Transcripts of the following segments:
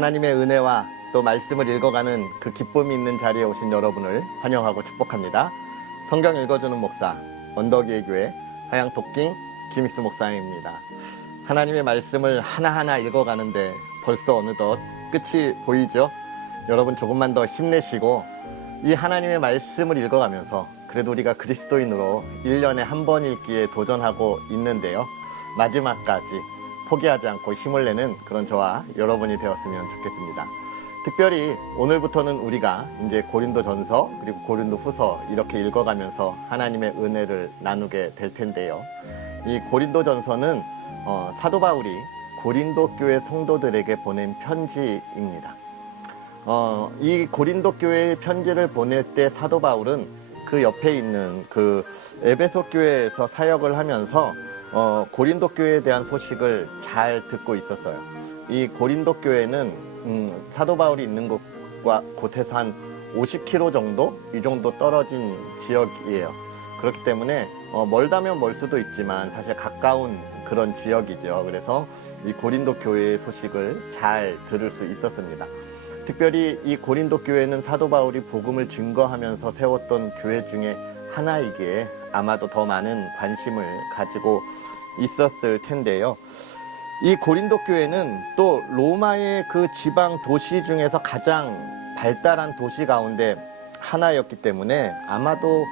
하나님의 은혜와 또 말씀을 읽어가는 그 기쁨이 있는 자리에 오신 여러분을 환영하고 축복합니다. 성경 읽어주는 목사, 언덕위의 교회 하양토킹 김희수 목사입니다. 하나님의 말씀을 하나하나 읽어가는데 벌써 어느덧 끝이 보이죠? 여러분 조금만 더 힘내시고 이 하나님의 말씀을 읽어가면서 그래도 우리가 그리스도인으로 1년에 한 번 읽기에 도전하고 있는데요. 마지막까지 포기하지 않고 힘을 내는 그런 저와 여러분이 되었으면 좋겠습니다. 특별히 오늘부터는 우리가 이제 고린도전서 그리고 고린도후서 이렇게 읽어가면서 하나님의 은혜를 나누게 될 텐데요. 이 고린도전서는 사도 바울이 고린도 교회 성도들에게 보낸 편지입니다. 이 고린도 교회의 편지를 보낼 때 사도 바울은 그 옆에 있는 그 에베소 교회에서 사역을 하면서 고린도 교회에 대한 소식을 잘 듣고 있었어요. 이 고린도 교회는 사도 바울이 있는 곳에서 한 50km 정도? 이 정도 떨어진 지역이에요. 그렇기 때문에 멀다면 멀 수도 있지만 사실 가까운 그런 지역이죠. 그래서 이 고린도 교회의 소식을 잘 들을 수 있었습니다. 특별히 이 고린도 교회는 사도 바울이 복음을 증거하면서 세웠던 교회 중에 하나이기에 아마도 더 많은 관심을 가지고 있었을 텐데요. 이 고린도 교회는 또 로마의 그 지방 도시 중에서 가장 발달한 도시 가운데 하나였기 때문에 아마도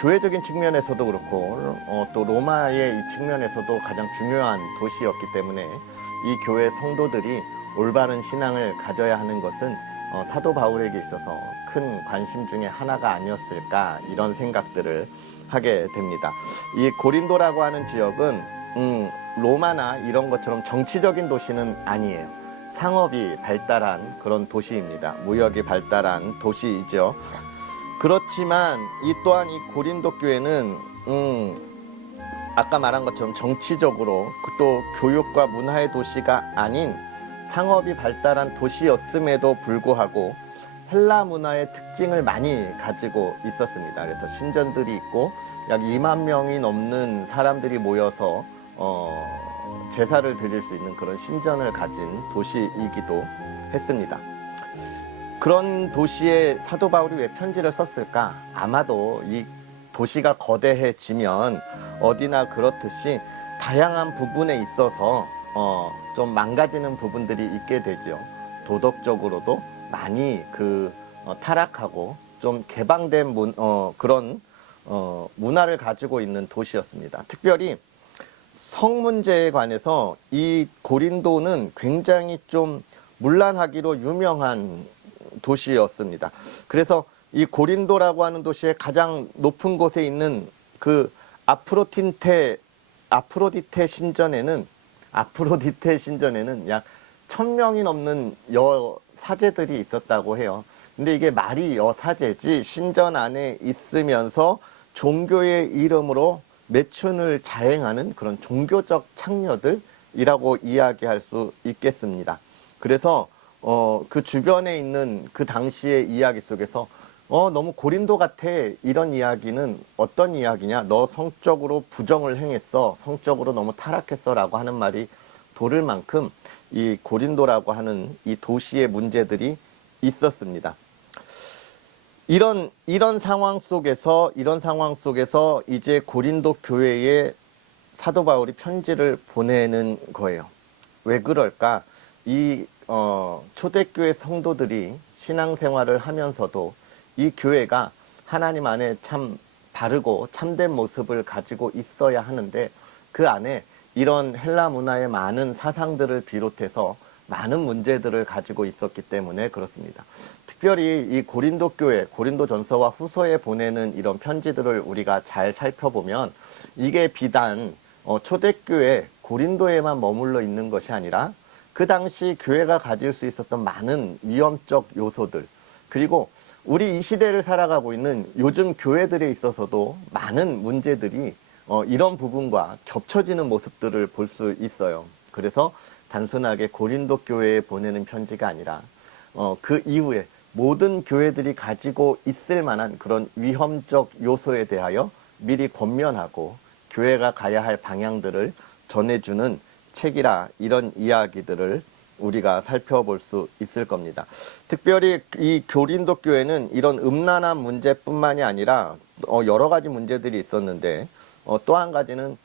교회적인 측면에서도 그렇고 또 로마의 이 측면에서도 가장 중요한 도시였기 때문에 이 교회 성도들이 올바른 신앙을 가져야 하는 것은 사도 바울에게 있어서 큰 관심 중에 하나가 아니었을까 이런 생각들을 하게 됩니다. 이 고린도라고 하는 지역은 로마나 이런 것처럼 정치적인 도시는 아니에요. 상업이 발달한 그런 도시입니다. 무역이 발달한 도시이죠. 그렇지만 이 또한 이 고린도 교회는 아까 말한 것처럼 정치적으로 또 교육과 문화의 도시가 아닌 상업이 발달한 도시였음에도 불구하고 헬라 문화의 특징을 많이 가지고 있었습니다. 그래서 신전들이 있고 약 2만 명이 넘는 사람들이 모여서 제사를 드릴 수 있는 그런 신전을 가진 도시이기도 했습니다. 그런 도시에 사도 바울이 왜 편지를 썼을까? 아마도 이 도시가 거대해지면 어디나 그렇듯이 다양한 부분에 있어서 좀 망가지는 부분들이 있게 되죠. 도덕적으로도 많이 타락하고 좀 개방된 그런 문화를 가지고 있는 도시였습니다. 특별히 성 문제에 관해서 이 고린도는 굉장히 좀 문란하기로 유명한 도시였습니다. 그래서 이 고린도라고 하는 도시의 가장 높은 곳에 있는 그 아프로디테 신전에는 약 1000명이 넘는 여사제들이 있었다고 해요. 근데 이게 말이 여사제지 신전 안에 있으면서 종교의 이름으로 매춘을 자행하는 그런 종교적 창녀들이라고 이야기할 수 있겠습니다. 그래서 그 주변에 있는 그 당시의 이야기 속에서 너무 고린도 같아 이런 이야기는 어떤 이야기냐, 너 성적으로 부정을 행했어, 성적으로 너무 타락했어 라고 하는 말이 도를 만큼 이 고린도라고 하는 이 도시의 문제들이 있었습니다. 이런 상황 속에서 이제 고린도 교회에 사도 바울이 편지를 보내는 거예요. 왜 그럴까? 이 초대교회 성도들이 신앙생활을 하면서도 이 교회가 하나님 안에 참 바르고 참된 모습을 가지고 있어야 하는데 그 안에 이런 헬라 문화의 많은 사상들을 비롯해서 많은 문제들을 가지고 있었기 때문에 그렇습니다. 특별히 이 고린도 교회, 고린도전서와 후서에 보내는 이런 편지들을 우리가 잘 살펴보면 이게 비단 초대교회 고린도에만 머물러 있는 것이 아니라 그 당시 교회가 가질 수 있었던 많은 위험적 요소들, 그리고 우리 이 시대를 살아가고 있는 요즘 교회들에 있어서도 많은 문제들이 이런 부분과 겹쳐지는 모습들을 볼 수 있어요. 그래서 단순하게 고린도 교회에 보내는 편지가 아니라 그 이후에 모든 교회들이 가지고 있을 만한 그런 위험적 요소에 대하여 미리 권면하고 교회가 가야 할 방향들을 전해주는 책이라 이런 이야기들을 우리가 살펴볼 수 있을 겁니다. 특별히 이 고린도 교회는 이런 음란한 문제뿐만이 아니라 여러 가지 문제들이 있었는데 또 한 가지는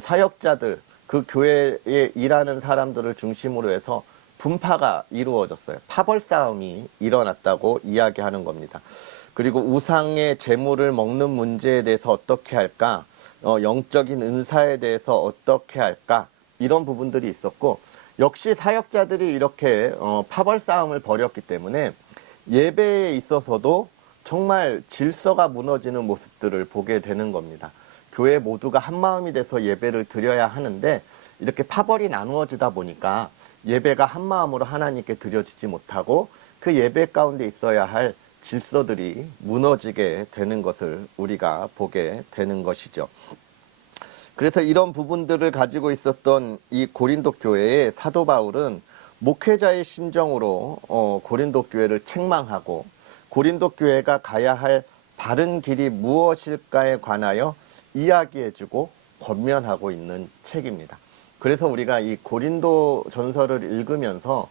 사역자들, 그 교회에 일하는 사람들을 중심으로 해서 분파가 이루어졌어요. 파벌 싸움이 일어났다고 이야기하는 겁니다. 그리고 우상의 재물을 먹는 문제에 대해서 어떻게 할까? 영적인 은사에 대해서 어떻게 할까? 이런 부분들이 있었고, 역시 사역자들이 이렇게 파벌 싸움을 벌였기 때문에 예배에 있어서도 정말 질서가 무너지는 모습들을 보게 되는 겁니다. 교회 모두가 한 마음이 돼서 예배를 드려야 하는데 이렇게 파벌이 나누어지다 보니까 예배가 한 마음으로 하나님께 드려지지 못하고 그 예배 가운데 있어야 할 질서들이 무너지게 되는 것을 우리가 보게 되는 것이죠. 그래서 이런 부분들을 가지고 있었던 이 고린도 교회의 사도 바울은 목회자의 심정으로 고린도 교회를 책망하고 고린도 교회가 가야 할 바른 길이 무엇일까에 관하여 이야기해주고 권면하고 있는 책입니다. 그래서 우리가 이 고린도 전서를 읽으면서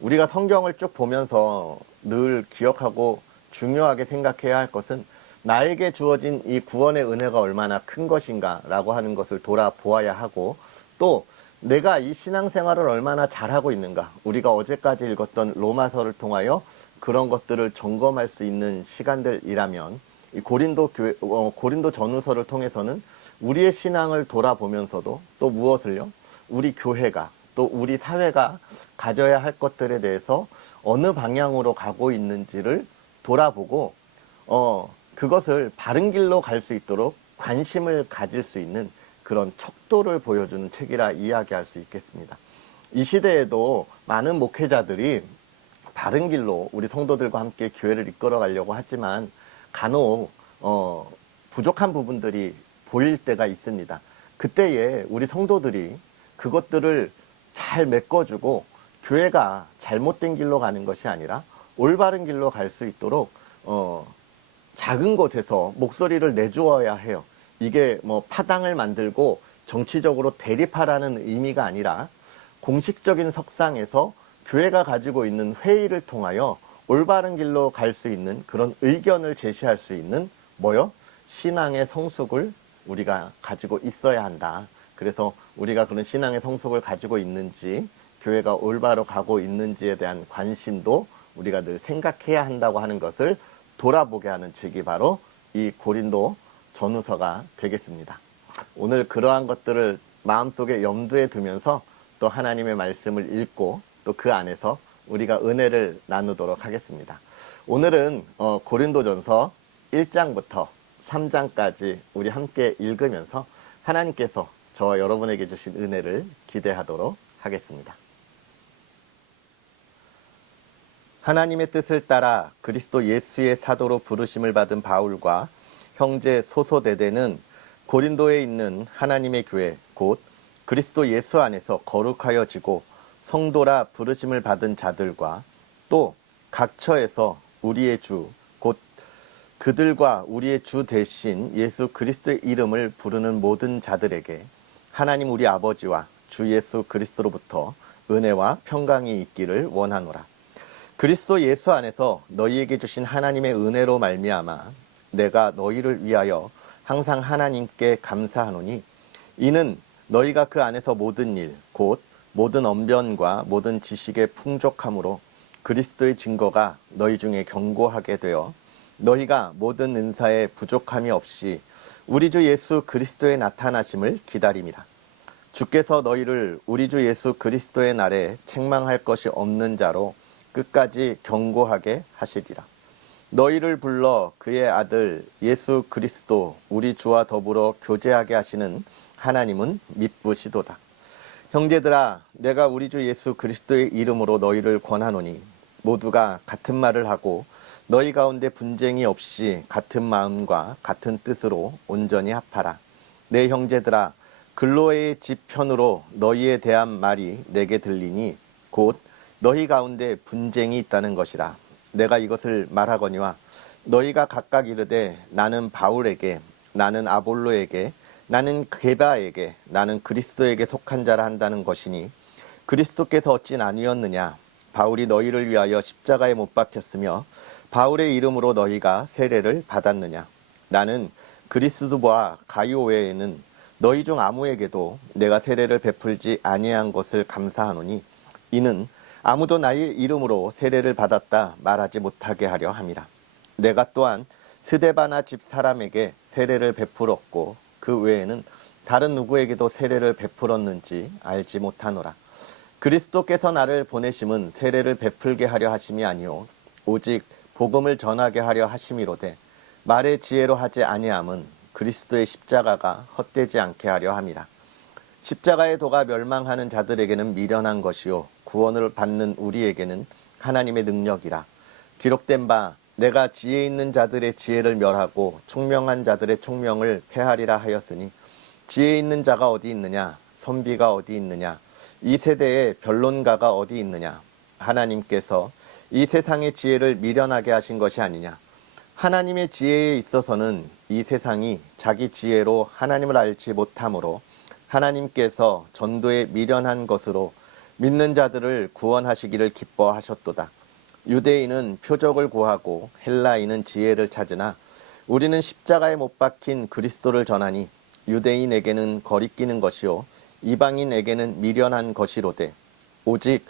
우리가 성경을 쭉 보면서 늘 기억하고 중요하게 생각해야 할 것은 나에게 주어진 이 구원의 은혜가 얼마나 큰 것인가 라고 하는 것을 돌아보아야 하고, 또 내가 이 신앙생활을 얼마나 잘하고 있는가, 우리가 어제까지 읽었던 로마서를 통하여 그런 것들을 점검할 수 있는 시간들이라면 이 고린도 전후서를 통해서는 우리의 신앙을 돌아보면서도 또 무엇을요? 우리 교회가 또 우리 사회가 가져야 할 것들에 대해서 어느 방향으로 가고 있는지를 돌아보고 그것을 바른 길로 갈 수 있도록 관심을 가질 수 있는 그런 척도를 보여주는 책이라 이야기할 수 있겠습니다. 이 시대에도 많은 목회자들이 바른 길로 우리 성도들과 함께 교회를 이끌어 가려고 하지만 간혹 부족한 부분들이 보일 때가 있습니다. 그때에 우리 성도들이 그것들을 잘 메꿔주고 교회가 잘못된 길로 가는 것이 아니라 올바른 길로 갈 수 있도록 작은 곳에서 목소리를 내주어야 해요. 이게 뭐 파당을 만들고 정치적으로 대립하라는 의미가 아니라 공식적인 석상에서 교회가 가지고 있는 회의를 통하여 올바른 길로 갈 수 있는 그런 의견을 제시할 수 있는 신앙의 성숙을 우리가 가지고 있어야 한다. 그래서 우리가 그런 신앙의 성숙을 가지고 있는지, 교회가 올바로 가고 있는지에 대한 관심도 우리가 늘 생각해야 한다고 하는 것을 돌아보게 하는 책이 바로 이 고린도 전후서가 되겠습니다. 오늘 그러한 것들을 마음속에 염두에 두면서 또 하나님의 말씀을 읽고 또 그 안에서 우리가 은혜를 나누도록 하겠습니다. 오늘은 고린도전서 1장부터 3장까지 우리 함께 읽으면서 하나님께서 저와 여러분에게 주신 은혜를 기대하도록 하겠습니다. 하나님의 뜻을 따라 그리스도 예수의 사도로 부르심을 받은 바울과 형제 소소데데는 고린도에 있는 하나님의 교회 곧 그리스도 예수 안에서 거룩하여지고 성도라 부르심을 받은 자들과 또 각처에서 우리의 주 곧 그들과 우리의 주 대신 예수 그리스도의 이름을 부르는 모든 자들에게 하나님 우리 아버지와 주 예수 그리스도로부터 은혜와 평강이 있기를 원하노라. 그리스도 예수 안에서 너희에게 주신 하나님의 은혜로 말미암아 내가 너희를 위하여 항상 하나님께 감사하노니 이는 너희가 그 안에서 모든 일 곧 모든 언변과 모든 지식의 풍족함으로 그리스도의 증거가 너희 중에 견고하게 되어 너희가 모든 은사에 부족함이 없이 우리 주 예수 그리스도의 나타나심을 기다립니다. 주께서 너희를 우리 주 예수 그리스도의 날에 책망할 것이 없는 자로 끝까지 견고하게 하시리라. 너희를 불러 그의 아들 예수 그리스도 우리 주와 더불어 교제하게 하시는 하나님은 미쁘시도다. 형제들아, 내가 우리 주 예수 그리스도의 이름으로 너희를 권하노니 모두가 같은 말을 하고 너희 가운데 분쟁이 없이 같은 마음과 같은 뜻으로 온전히 합하라. 내 형제들아, 글로의 집 편으로 너희에 대한 말이 내게 들리니 곧 너희 가운데 분쟁이 있다는 것이라. 내가 이것을 말하거니와 너희가 각각 이르되 나는 바울에게, 나는 아볼로에게, 나는 게바에게, 나는 그리스도에게 속한 자라 한다는 것이니 그리스도께서 어찌 나뉘었느냐? 바울이 너희를 위하여 십자가에 못 박혔으며 바울의 이름으로 너희가 세례를 받았느냐? 나는 그리스도와 가이오 외에는 너희 중 아무에게도 내가 세례를 베풀지 아니한 것을 감사하노니 이는 아무도 나의 이름으로 세례를 받았다 말하지 못하게 하려 함이라. 내가 또한 스데바나 집 사람에게 세례를 베풀었고 그 외에는 다른 누구에게도 세례를 베풀었는지 알지 못하노라. 그리스도께서 나를 보내심은 세례를 베풀게 하려 하심이 아니요 오직 복음을 전하게 하려 하심이로되 말의 지혜로 하지 아니함은 그리스도의 십자가가 헛되지 않게 하려 함이라. 십자가의 도가 멸망하는 자들에게는 미련한 것이요 구원을 받는 우리에게는 하나님의 능력이라. 기록된 바 내가 지혜 있는 자들의 지혜를 멸하고 총명한 자들의 총명을 폐하리라 하였으니 지혜 있는 자가 어디 있느냐? 선비가 어디 있느냐? 이 세대에 변론가가 어디 있느냐? 하나님께서 이 세상의 지혜를 미련하게 하신 것이 아니냐? 하나님의 지혜에 있어서는 이 세상이 자기 지혜로 하나님을 알지 못하므로 하나님께서 전도에 미련한 것으로 믿는 자들을 구원하시기를 기뻐하셨도다. 유대인은 표적을 구하고 헬라인은 지혜를 찾으나 우리는 십자가에 못 박힌 그리스도를 전하니 유대인에게는 거리끼는 것이요 이방인에게는 미련한 것이로되 오직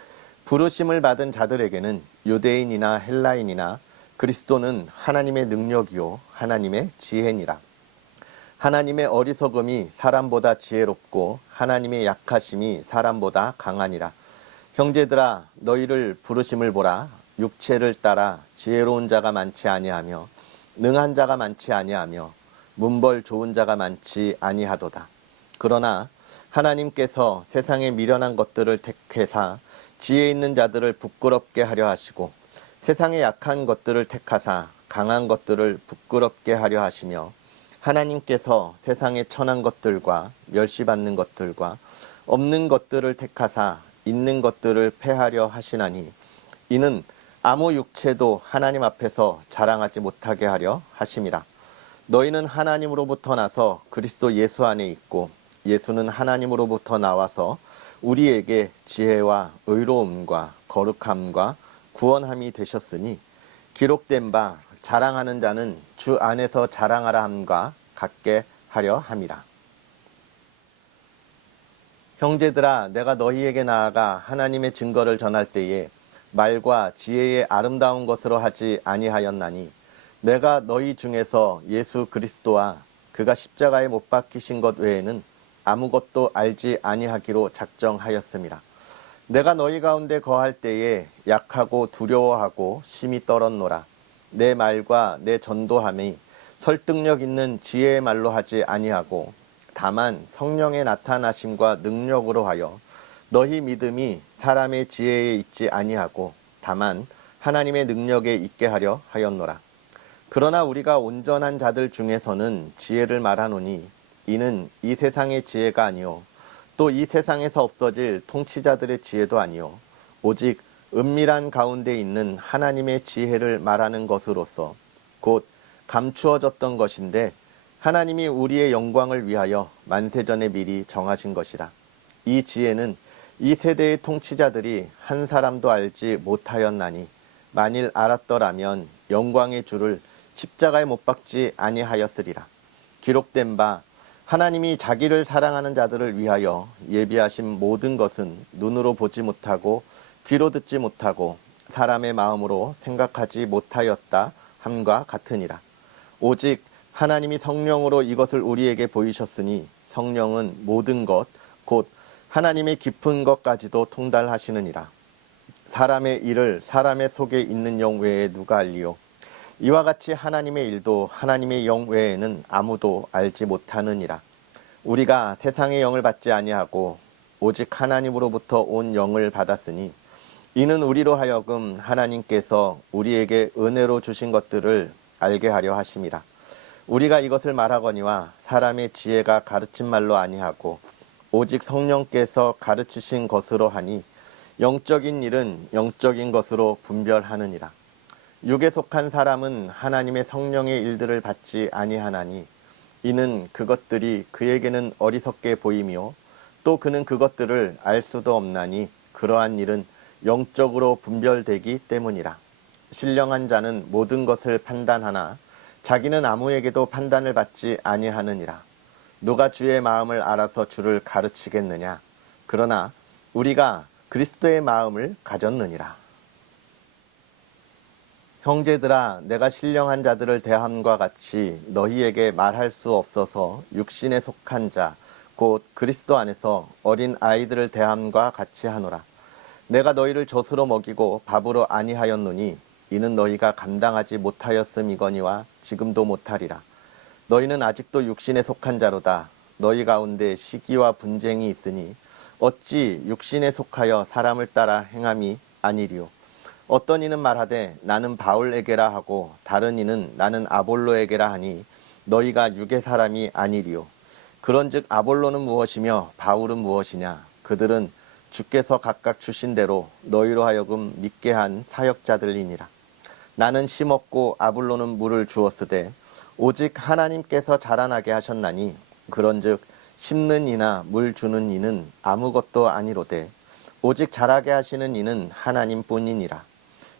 부르심을 받은 자들에게는 유대인이나 헬라인이나 그리스도는 하나님의 능력이요 하나님의 지혜니라. 하나님의 어리석음이 사람보다 지혜롭고 하나님의 약하심이 사람보다 강하니라. 형제들아 너희를 부르심을 보라. 육체를 따라 지혜로운 자가 많지 아니하며 능한 자가 많지 아니하며 문벌 좋은 자가 많지 아니하도다. 그러나 하나님께서 세상에 미련한 것들을 택해사 지혜 있는 자들을 부끄럽게 하려 하시고 세상에 약한 것들을 택하사 강한 것들을 부끄럽게 하려 하시며 하나님께서 세상에 천한 것들과 멸시받는 것들과 없는 것들을 택하사 있는 것들을 폐하려 하시나니 이는 아무 육체도 하나님 앞에서 자랑하지 못하게 하려 하심이라. 너희는 하나님으로부터 나서 그리스도 예수 안에 있고 예수는 하나님으로부터 나와서 우리에게 지혜와 의로움과 거룩함과 구원함이 되셨으니 기록된 바 자랑하는 자는 주 안에서 자랑하라 함과 같게 하려 함이라. 형제들아 내가 너희에게 나아가 하나님의 증거를 전할 때에 말과 지혜의 아름다운 것으로 하지 아니하였나니 내가 너희 중에서 예수 그리스도와 그가 십자가에 못 박히신 것 외에는 아무것도 알지 아니하기로 작정하였음이라. 내가 너희 가운데 거할 때에 약하고 두려워하고 심히 떨었노라. 내 말과 내 전도함이 설득력 있는 지혜의 말로 하지 아니하고 다만 성령의 나타나심과 능력으로 하여 너희 믿음이 사람의 지혜에 있지 아니하고 다만 하나님의 능력에 있게 하려 하였노라. 그러나 우리가 온전한 자들 중에서는 지혜를 말하노니 이는 이 세상의 지혜가 아니요 또 이 세상에서 없어질 통치자들의 지혜도 아니요 오직 은밀한 가운데 있는 하나님의 지혜를 말하는 것으로서 곧 감추어졌던 것인데 하나님이 우리의 영광을 위하여 만세전에 미리 정하신 것이라. 이 지혜는 이 세대의 통치자들이 한 사람도 알지 못하였나니 만일 알았더라면 영광의 주를 십자가에 못 박지 아니하였으리라. 기록된 바 하나님이 자기를 사랑하는 자들을 위하여 예비하신 모든 것은 눈으로 보지 못하고 귀로 듣지 못하고 사람의 마음으로 생각하지 못하였다 함과 같으니라. 오직 하나님이 성령으로 이것을 우리에게 보이셨으니 성령은 모든 것 곧 하나님의 깊은 것까지도 통달하시느니라. 사람의 일을 사람의 속에 있는 영 외에 누가 알리요? 이와 같이 하나님의 일도 하나님의 영 외에는 아무도 알지 못하느니라. 우리가 세상의 영을 받지 아니하고 오직 하나님으로부터 온 영을 받았으니 이는 우리로 하여금 하나님께서 우리에게 은혜로 주신 것들을 알게 하려 하심이라. 우리가 이것을 말하거니와 사람의 지혜가 가르친 말로 아니하고 오직 성령께서 가르치신 것으로 하니 영적인 일은 영적인 것으로 분별하느니라. 육에 속한 사람은 하나님의 성령의 일들을 받지 아니하나니 이는 그것들이 그에게는 어리석게 보이며 또 그는 그것들을 알 수도 없나니 그러한 일은 영적으로 분별되기 때문이라. 신령한 자는 모든 것을 판단하나 자기는 아무에게도 판단을 받지 아니하느니라. 누가 주의 마음을 알아서 주를 가르치겠느냐. 그러나 우리가 그리스도의 마음을 가졌느니라. 형제들아, 내가 신령한 자들을 대함과 같이 너희에게 말할 수 없어서 육신에 속한 자, 곧 그리스도 안에서 어린 아이들을 대함과 같이 하노라. 내가 너희를 젖으로 먹이고 밥으로 아니하였노니 이는 너희가 감당하지 못하였음이거니와 지금도 못하리라. 너희는 아직도 육신에 속한 자로다. 너희 가운데 시기와 분쟁이 있으니 어찌 육신에 속하여 사람을 따라 행함이 아니리요. 어떤 이는 말하되 나는 바울에게라 하고 다른 이는 나는 아볼로에게라 하니 너희가 육의 사람이 아니리요. 그런즉 아볼로는 무엇이며 바울은 무엇이냐. 그들은 주께서 각각 주신 대로 너희로 하여금 믿게 한 사역자들이니라. 나는 심었고 아볼로는 물을 주었으되 오직 하나님께서 자라나게 하셨나니 그런즉 심는 이나 물 주는 이는 아무것도 아니로되 오직 자라게 하시는 이는 하나님뿐이니라.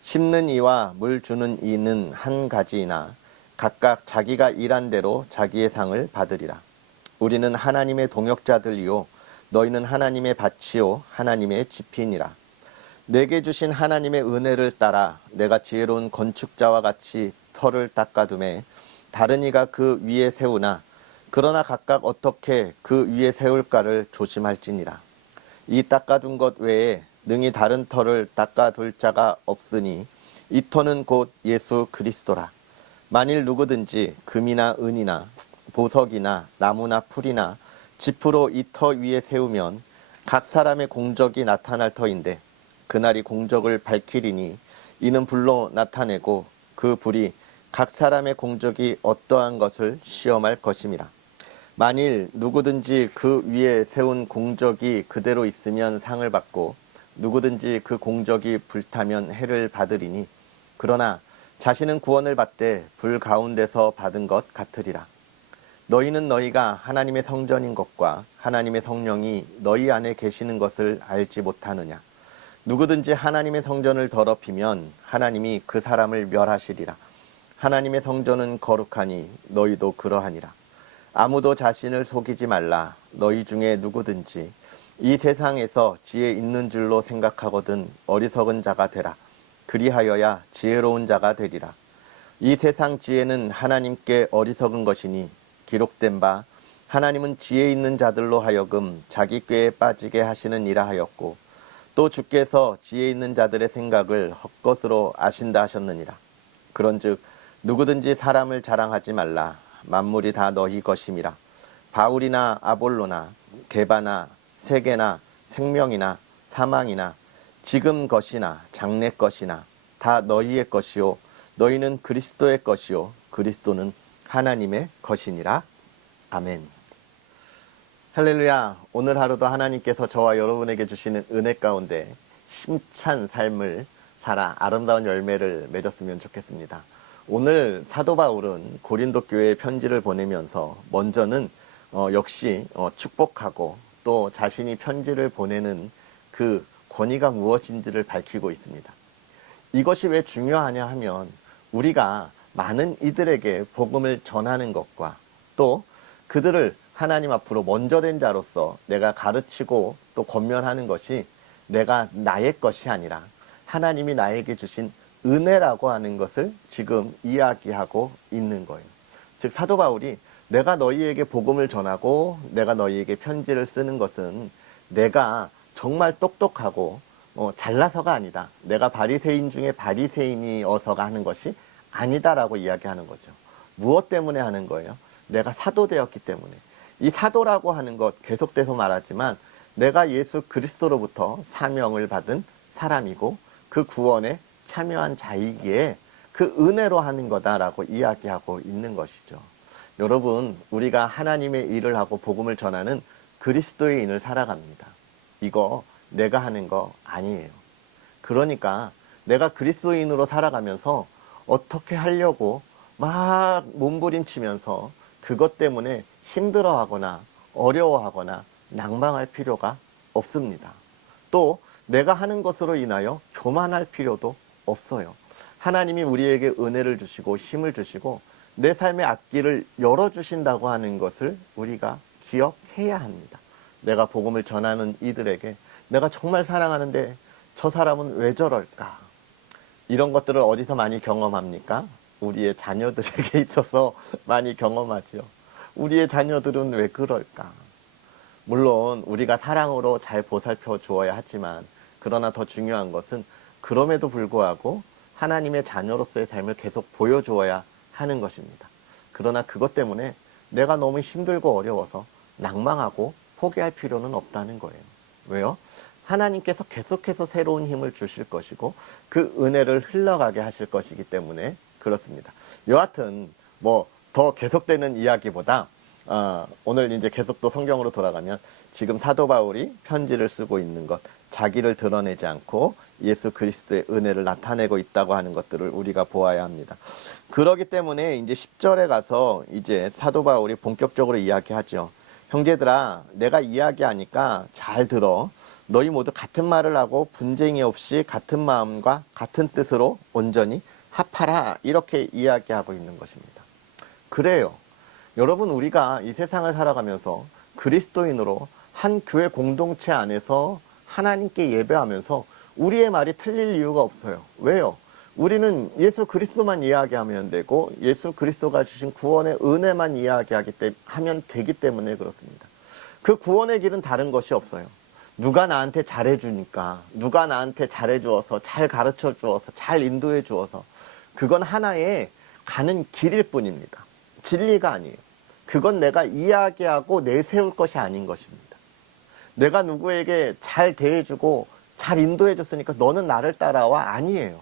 심는 이와 물 주는 이는 한 가지이나 각각 자기가 일한 대로 자기의 상을 받으리라. 우리는 하나님의 동역자들이요 너희는 하나님의 밭이요 하나님의 집이니라. 내게 주신 하나님의 은혜를 따라 내가 지혜로운 건축자와 같이 터를 닦아두매 다른 이가 그 위에 세우나 그러나 각각 어떻게 그 위에 세울까를 조심할지니라. 이 닦아둔 것 외에 능히 다른 터를 닦아둘 자가 없으니 이 터는 곧 예수 그리스도라. 만일 누구든지 금이나 은이나 보석이나 나무나 풀이나 지프로 이 터 위에 세우면 각 사람의 공적이 나타날 터인데 그날이 공적을 밝히리니 이는 불로 나타내고 그 불이 각 사람의 공적이 어떠한 것을 시험할 것임이라. 만일 누구든지 그 위에 세운 공적이 그대로 있으면 상을 받고 누구든지 그 공적이 불타면 해를 받으리니 그러나 자신은 구원을 받되 불 가운데서 받은 것 같으리라. 너희는 너희가 하나님의 성전인 것과 하나님의 성령이 너희 안에 계시는 것을 알지 못하느냐. 누구든지 하나님의 성전을 더럽히면 하나님이 그 사람을 멸하시리라. 하나님의 성전은 거룩하니 너희도 그러하니라. 아무도 자신을 속이지 말라. 너희 중에 누구든지 이 세상에서 지혜 있는 줄로 생각하거든 어리석은 자가 되라. 그리하여야 지혜로운 자가 되리라. 이 세상 지혜는 하나님께 어리석은 것이니 기록된 바 하나님은 지혜 있는 자들로 하여금 자기 꾀에 빠지게 하시는 이라 하였고 또 주께서 지혜 있는 자들의 생각을 헛것으로 아신다 하셨느니라. 그런즉 누구든지 사람을 자랑하지 말라. 만물이 다 너희 것임이라. 바울이나 아볼로나 게바나 세계나 생명이나 사망이나 지금 것이나 장래 것이나 다 너희의 것이요 너희는 그리스도의 것이요 그리스도는 하나님의 것이니라. 아멘. 할렐루야. 오늘 하루도 하나님께서 저와 여러분에게 주시는 은혜 가운데 힘찬 삶을 살아 아름다운 열매를 맺었으면 좋겠습니다. 오늘 사도 바울은 고린도 교회에 편지를 보내면서 먼저는 역시 축복하고 또 자신이 편지를 보내는 그 권위가 무엇인지를 밝히고 있습니다. 이것이 왜 중요하냐 하면 우리가 많은 이들에게 복음을 전하는 것과 또 그들을 하나님 앞으로 먼저 된 자로서 내가 가르치고 또 권면하는 것이 내가 나의 것이 아니라 하나님이 나에게 주신 은혜라고 하는 것을 지금 이야기하고 있는 거예요. 즉 사도 바울이 내가 너희에게 복음을 전하고 내가 너희에게 편지를 쓰는 것은 내가 정말 똑똑하고 잘나서가 아니다. 내가 바리새인 중에 바리새인이어서가 하는 것이 아니다라고 이야기하는 거죠. 무엇 때문에 하는 거예요? 내가 사도 되었기 때문에. 이 사도라고 하는 것 계속돼서 말하지만 내가 예수 그리스도로부터 사명을 받은 사람이고 그 구원에 참여한 자이기에 그 은혜로 하는 거다라고 이야기하고 있는 것이죠. 여러분, 우리가 하나님의 일을 하고 복음을 전하는 그리스도인을 살아갑니다. 이거 내가 하는 거 아니에요. 그러니까 내가 그리스도인으로 살아가면서 어떻게 하려고 막 몸부림치면서 그것 때문에 힘들어하거나 어려워하거나 낭망할 필요가 없습니다. 또 내가 하는 것으로 인하여 교만할 필요도 없어요. 하나님이 우리에게 은혜를 주시고 힘을 주시고 내 삶의 앞길을 열어주신다고 하는 것을 우리가 기억해야 합니다. 내가 복음을 전하는 이들에게 내가 정말 사랑하는데 저 사람은 왜 저럴까? 이런 것들을 어디서 많이 경험합니까? 우리의 자녀들에게 있어서 많이 경험하죠. 우리의 자녀들은 왜 그럴까? 물론 우리가 사랑으로 잘 보살펴 주어야 하지만 그러나 더 중요한 것은 그럼에도 불구하고 하나님의 자녀로서의 삶을 계속 보여주어야 하는 것입니다. 그러나 그것 때문에 내가 너무 힘들고 어려워서 낭망하고 포기할 필요는 없다는 거예요. 왜요? 하나님께서 계속해서 새로운 힘을 주실 것이고 그 은혜를 흘러가게 하실 것이기 때문에 그렇습니다. 여하튼 더 계속되는 이야기보다 오늘 이제 계속 또 성경으로 돌아가면 지금 사도 바울이 편지를 쓰고 있는 것, 자기를 드러내지 않고 예수 그리스도의 은혜를 나타내고 있다고 하는 것들을 우리가 보아야 합니다. 그러기 때문에 이제 10절에 가서 이제 사도 바울이 본격적으로 이야기하죠. 형제들아, 내가 이야기하니까 잘 들어. 너희 모두 같은 말을 하고 분쟁이 없이 같은 마음과 같은 뜻으로 온전히 합하라. 이렇게 이야기하고 있는 것입니다. 그래요. 여러분, 우리가 이 세상을 살아가면서 그리스도인으로 한 교회 공동체 안에서 하나님께 예배하면서 우리의 말이 틀릴 이유가 없어요. 왜요? 우리는 예수 그리스도만 이야기하면 되고 예수 그리스도가 주신 구원의 은혜만 하면 되기 때문에 그렇습니다. 그 구원의 길은 다른 것이 없어요. 누가 나한테 잘해주니까, 누가 나한테 잘해주어서, 잘 가르쳐주어서, 잘 인도해주어서 그건 하나의 가는 길일 뿐입니다. 진리가 아니에요. 그건 내가 이야기하고 내세울 것이 아닌 것입니다. 내가 누구에게 잘 대해주고 잘 인도해줬으니까 너는 나를 따라와, 아니에요.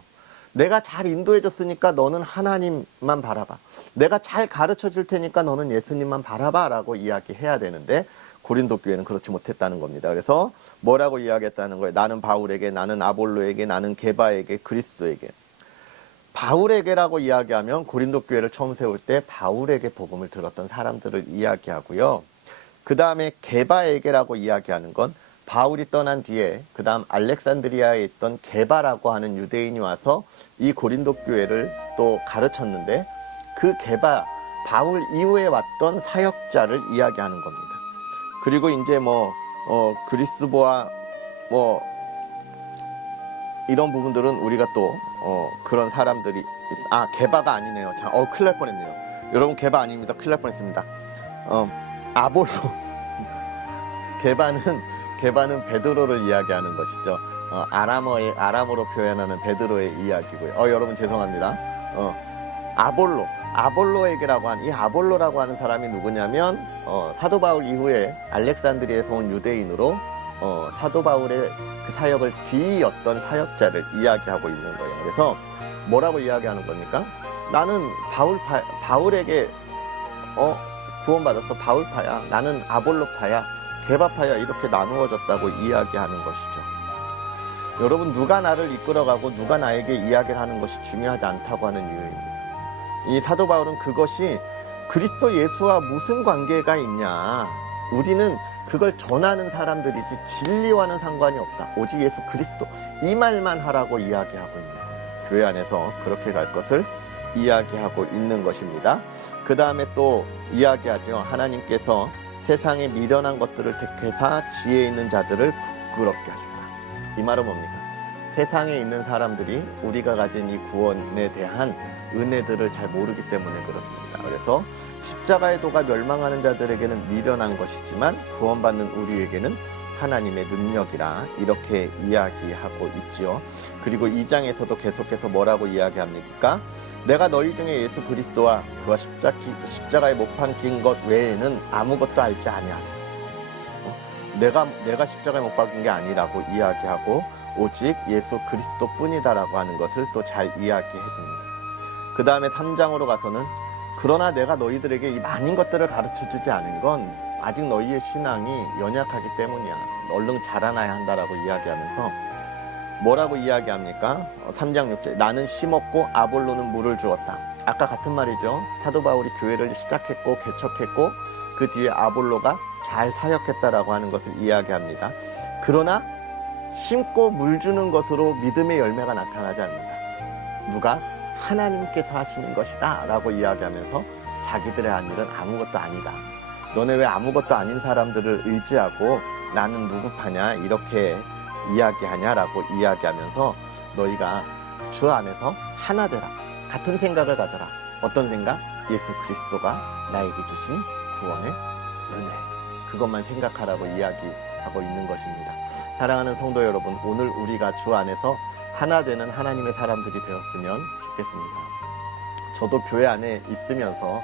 내가 잘 인도해줬으니까 너는 하나님만 바라봐. 내가 잘 가르쳐줄 테니까 너는 예수님만 바라봐 라고 이야기해야 되는데 고린도 교회는 그렇지 못했다는 겁니다. 그래서 뭐라고 이야기했다는 거예요? 나는 바울에게, 나는 아볼로에게, 나는 게바에게, 그리스도에게. 바울에게라고 이야기하면 고린도 교회를 처음 세울 때 바울에게 복음을 들었던 사람들을 이야기하고요. 그 다음에 게바에게라고 이야기하는 건 바울이 떠난 뒤에 그 다음 알렉산드리아에 있던 게바라고 하는 유대인이 와서 이 고린도 교회를 또 가르쳤는데 그 게바, 바울 이후에 왔던 사역자를 이야기하는 겁니다. 그리고 이제 그리스보와 이런 부분들은 우리가 또 그런 사람들이 게바가 아니네요. 자, 큰일 날 뻔했네요. 여러분, 게바 아닙니다. 큰일 날 뻔했습니다. 아볼로. 게바는 베드로를 이야기하는 것이죠. 아람어로 표현하는 베드로의 이야기고요. 여러분 죄송합니다. 아볼로에게라고 한 이 아볼로라고 하는 사람이 누구냐면 사도 바울 이후에 알렉산드리아에서 온 유대인으로 사도 바울의 그 사역을 뒤이었던 사역자를 이야기하고 있는 거예요. 그래서 뭐라고 이야기하는 겁니까? 나는 바울에게 구원받아서 바울파야, 나는 아볼로파야, 게바파야, 이렇게 나누어졌다고 이야기하는 것이죠. 여러분, 누가 나를 이끌어가고 누가 나에게 이야기를 하는 것이 중요하지 않다고 하는 이유입니다. 이 사도 바울은 그것이 그리스도 예수와 무슨 관계가 있냐, 우리는 그걸 전하는 사람들이지 진리와는 상관이 없다, 오직 예수 그리스도, 이 말만 하라고 이야기하고 있는 거예요. 교회 안에서 그렇게 갈 것을 이야기하고 있는 것입니다. 그 다음에 또 이야기하죠. 하나님께서 세상에 미련한 것들을 택해서 지혜 있는 자들을 부끄럽게 하셨다. 이 말은 뭡니까? 세상에 있는 사람들이 우리가 가진 이 구원에 대한 은혜들을 잘 모르기 때문에 그렇습니다. 그래서 십자가의 도가 멸망하는 자들에게는 미련한 것이지만 구원받는 우리에게는 하나님의 능력이라, 이렇게 이야기하고 있지요. 그리고 2장에서도 계속해서 뭐라고 이야기합니까? 내가 너희 중에 예수 그리스도와 그와 십자가에 못 박힌 것 외에는 아무것도 알지 아니하노라. 내가 십자가에 못 박힌 게 아니라고 이야기하고 오직 예수 그리스도뿐이다라고 하는 것을 또 잘 이야기해 줍니다. 그 다음에 3장으로 가서는 그러나 내가 너희들에게 이 많은 것들을 가르쳐주지 않은 건 아직 너희의 신앙이 연약하기 때문이야. 얼른 자라나야 한다라고 이야기하면서 뭐라고 이야기합니까? 3장 6절, 나는 심었고 아볼로는 물을 주었다. 아까 같은 말이죠. 사도 바울이 교회를 시작했고 개척했고 그 뒤에 아볼로가 잘 사역했다라고 하는 것을 이야기합니다. 그러나 심고 물 주는 것으로 믿음의 열매가 나타나지 않는다. 누가 하나님께서 하시는 것이다 라고 이야기하면서 자기들의 한 일은 아무것도 아니다. 너네 왜 아무것도 아닌 사람들을 의지하고 나는 누구 파냐 이렇게 이야기하냐라고 이야기하면서 너희가 주 안에서 하나 되라. 같은 생각을 가져라. 어떤 생각? 예수 그리스도가 나에게 주신 구원의 은혜. 그것만 생각하라고 이야기하고 있는 것입니다. 사랑하는 성도 여러분, 오늘 우리가 주 안에서 하나 되는 하나님의 사람들이 되었으면 좋겠습니다. 저도 교회 안에 있으면서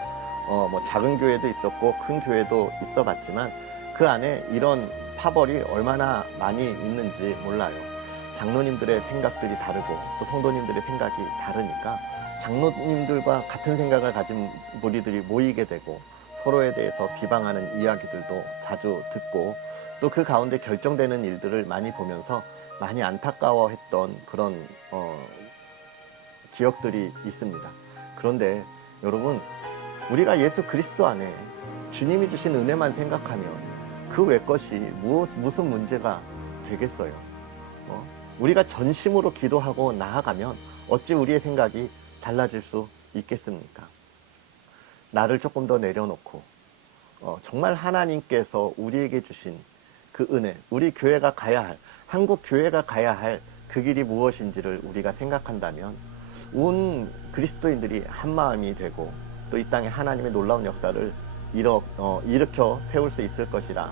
작은 교회도 있었고 큰 교회도 있어 봤지만 그 안에 이런 파벌이 얼마나 많이 있는지 몰라요. 장로님들의 생각들이 다르고 또 성도님들의 생각이 다르니까 장로님들과 같은 생각을 가진 무리들이 모이게 되고 서로에 대해서 비방하는 이야기들도 자주 듣고 또 그 가운데 결정되는 일들을 많이 보면서 많이 안타까워했던 그런 기억들이 있습니다. 그런데 여러분, 우리가 예수 그리스도 안에 주님이 주신 은혜만 생각하면 그 외 것이 무슨 문제가 되겠어요. 우리가 전심으로 기도하고 나아가면 어찌 우리의 생각이 달라질 수 있겠습니까? 나를 조금 더 내려놓고 정말 하나님께서 우리에게 주신 그 은혜, 우리 교회가 가야 할, 한국 교회가 가야 할 그 길이 무엇인지를 우리가 생각한다면 온 그리스도인들이 한 마음이 되고 또 이 땅에 하나님의 놀라운 역사를 일으켜 세울 수 있을 것이라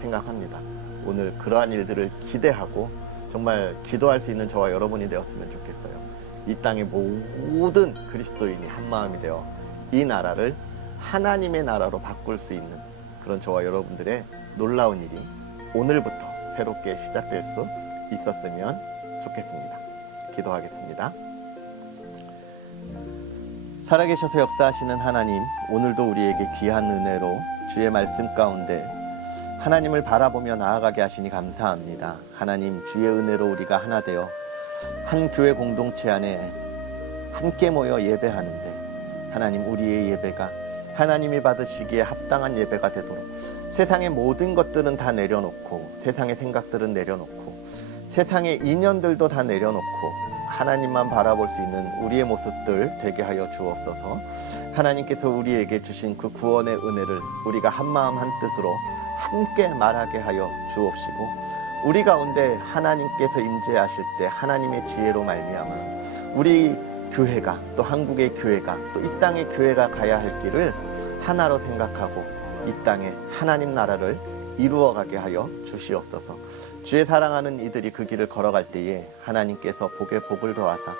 생각합니다. 오늘 그러한 일들을 기대하고 정말 기도할 수 있는 저와 여러분이 되었으면 좋겠어요. 이 땅의 모든 그리스도인이 한 마음이 되어 이 나라를 하나님의 나라로 바꿀 수 있는 그런 저와 여러분들의 놀라운 일이 오늘부터 새롭게 시작될 수 있었으면 좋겠습니다. 기도하겠습니다. 살아계셔서 역사하시는 하나님, 오늘도 우리에게 귀한 은혜로 주의 말씀 가운데 하나님을 바라보며 나아가게 하시니 감사합니다. 하나님, 주의 은혜로 우리가 하나 되어 한 교회 공동체 안에 함께 모여 예배하는데 하나님, 우리의 예배가 하나님이 받으시기에 합당한 예배가 되도록 세상의 모든 것들은 다 내려놓고 세상의 생각들은 내려놓고 세상의 인연들도 다 내려놓고 하나님만 바라볼 수 있는 우리의 모습들 되게 하여 주옵소서. 하나님께서 우리에게 주신 그 구원의 은혜를 우리가 한마음 한뜻으로 함께 말하게 하여 주옵시고 우리 가운데 하나님께서 임재하실 때 하나님의 지혜로 말미암아 우리 교회가 또 한국의 교회가 또 이 땅의 교회가 가야 할 길을 하나로 생각하고 이 땅에 하나님 나라를 이루어가게 하여 주시옵소서. 주의 사랑하는 이들이 그 길을 걸어갈 때에 하나님께서 복에 복을 더하사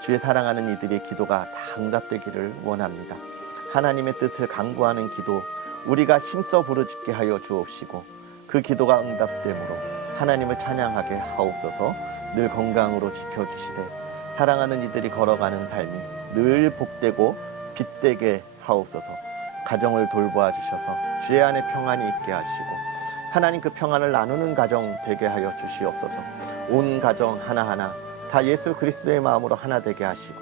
주의 사랑하는 이들의 기도가 다 응답되기를 원합니다. 하나님의 뜻을 강구하는 기도 우리가 힘써 부르짖게 하여 주옵시고 그 기도가 응답됨으로 하나님을 찬양하게 하옵소서. 늘 건강으로 지켜주시되 사랑하는 이들이 걸어가는 삶이 늘 복되고 빛되게 하옵소서. 가정을 돌보아 주셔서 주의 안에 평안이 있게 하시고 하나님 그 평안을 나누는 가정 되게 하여 주시옵소서. 온 가정 하나하나 다 예수 그리스도의 마음으로 하나 되게 하시고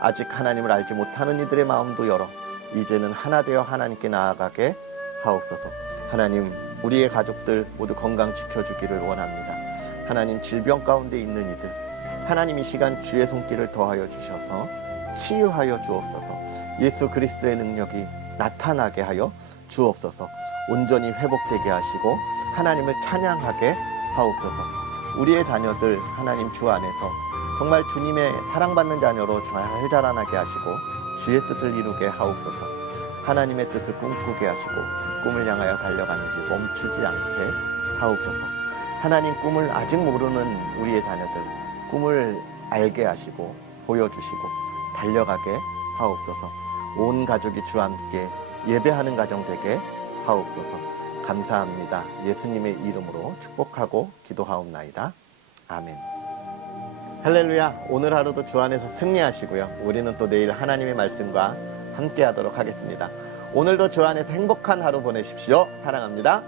아직 하나님을 알지 못하는 이들의 마음도 열어 이제는 하나 되어 하나님께 나아가게 하옵소서. 하나님, 우리의 가족들 모두 건강 지켜주기를 원합니다. 하나님, 질병 가운데 있는 이들 하나님 이 시간 주의 손길을 더하여 주셔서 치유하여 주옵소서. 예수 그리스도의 능력이 나타나게 하여 주옵소서. 온전히 회복되게 하시고 하나님을 찬양하게 하옵소서. 우리의 자녀들 하나님 주 안에서 정말 주님의 사랑받는 자녀로 잘 자라나게 하시고 주의 뜻을 이루게 하옵소서. 하나님의 뜻을 꿈꾸게 하시고 그 꿈을 향하여 달려가는 길 멈추지 않게 하옵소서. 하나님 꿈을 아직 모르는 우리의 자녀들 꿈을 알게 하시고 보여주시고 달려가게 하옵소서. 온 가족이 주와 함께 예배하는 가정 되게 하옵소서. 감사합니다. 예수님의 이름으로 축복하고 기도하옵나이다. 아멘. 할렐루야. 오늘 하루도 주 안에서 승리하시고요. 우리는 또 내일 하나님의 말씀과 함께 하도록 하겠습니다. 오늘도 주 안에서 행복한 하루 보내십시오. 사랑합니다.